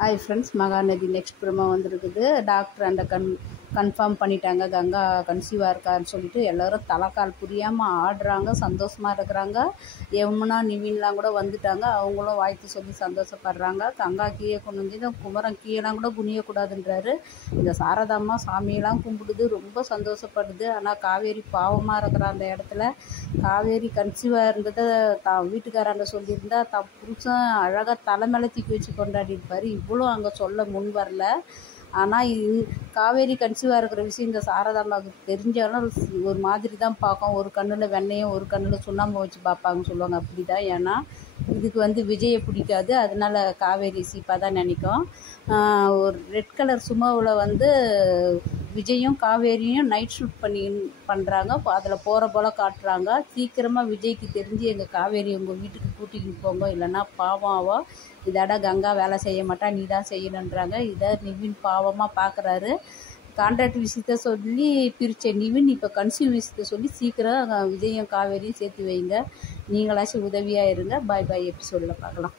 Hi friends, Mahanadi next promo வந்திருக்குது. Doctor அந்த confirm பண்ணிட்டாங்க கங்கா கன்சீவாக இருக்காருன்னு சொல்லிட்டு எல்லோரும் தலைக்கால் புரியாமல் ஆடுறாங்க, சந்தோஷமாக இருக்கிறாங்க. யமுனா நிவின்லாம் கூட வந்துட்டாங்க, அவங்களும் வாழ்த்து சொல்லி சந்தோஷப்படுறாங்க. கங்கா கீழே குனிஞ்சதும் குமரன் கீழெலாம் கூட குனியக்கூடாதுன்றாரு. இந்த சாரதாம்மா சாமியெல்லாம் கும்பிடுது, ரொம்ப சந்தோஷப்படுது. ஆனால் காவேரி பாவமாக இருக்கிற அந்த இடத்துல காவேரி கன்சீவாக இருந்ததை வீட்டுக்காரங்க சொல்லியிருந்தா புருஷன் அழகாக தலைமையில தூக்கி வச்சு கொண்டாடி இருப்பார். இவ்வளோ அங்கே சொல்ல முன் வரல. ஆனால் காவேரி கன்சீவாக இருக்கிற விஷயம் இந்த சாரதாம்மாவுக்கு தெரிஞ்சாலும் ஒரு மாதிரி தான் பார்க்கும். ஒரு கண்ணில் வெண்ணையும் ஒரு கண்ணில் சுண்ணாம்பு வச்சு பார்ப்பாங்கன்னு சொல்லுவாங்க. அப்படி தான். ஏன்னா இதுக்கு விஜயை பிடிக்காது, அதனால காவேரி சீப்பாக தான் நினைக்கும். ஒரு ரெட் கலர் சுமோவில் விஜயும் காவேரியும் நைட் ஷூட் பண்ணுறாங்க. அதில் போகிற போல் காட்டுறாங்க. சீக்கிரமாக விஜய்க்கு தெரிஞ்சு எங்கள் காவேரி உங்கள் வீட்டுக்கு கூட்டிகிட்டு போங்க, இல்லைன்னா பாவம் ஆவா, இதோட கங்கா வேலை செய்ய மாட்டா, நீ தான் செய்யணுன்றாங்க. இதை நிவின் பாவமாக பார்க்குறாரு. கான்ட்ராக்ட் விஷயத்த சொல்லி பிரித்த நிவின் இப்போ கன்சீவ் விஷயத்த சொல்லி சீக்கிரம் விஜயும் காவேரியும் சேர்த்து வைங்க, நீங்களாச்சும் உதவியாக இருங்க. பாய் பாய் எபிசோடில் பார்க்கலாம்.